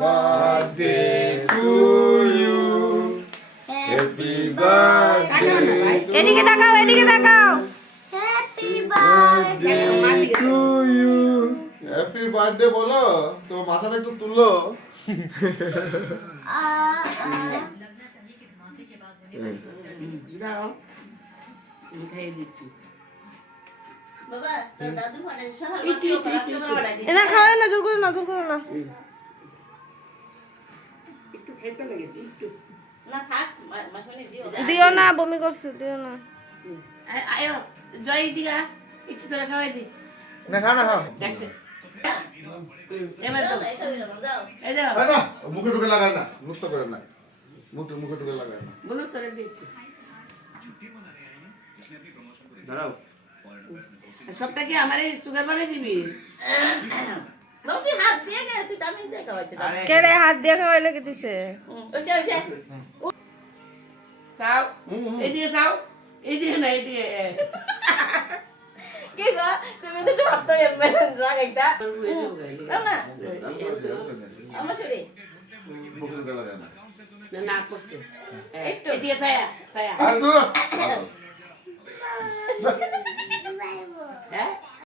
birthday to you. Happy birthday. এদিকে তাকাও, এদিকে তাকাও। Happy birthday to you. Happy birthday বলো তো মাথাটা একটু তুললো বাবা তোর দাদু মানে সহায়তা করতে পারে না। এনা খাও না, জোর করো না, জোর করো না। একটু খেতে লেগেছে একটু। না থাক মাসুনি দিও। দিও না, বমি করছে, দিও না। আয়ো জয় দিগা একটু তোরা খাওয়াই দি। না খাও না খাও দেখতে এবার যাও তো এই তো যাও। এই দাও না মুখে ঢুকে লাগায় না মুখটা করে না মুখে ঢুকে লাগায় না বলো তোরা দি দাঁড়াও সবটা কি আমারে সুগার বানিয়ে দিবি? নতি হাত দিয়ে গেছে আমি দেখা হইতে। কেড়ে হাত দিয়ে খাওয়াইলে কি দিছে? ওইসে ওইসে চাও এদিকে চাও এদিকে না এদিকে কি গো তুমি তো হাত তো এমন রাগাইতা দাও না আমার শরীর মুখে ঢুকে লাগায় না না করছে এদিকে ছায়া ছায়া আর দূর হ্যাঁ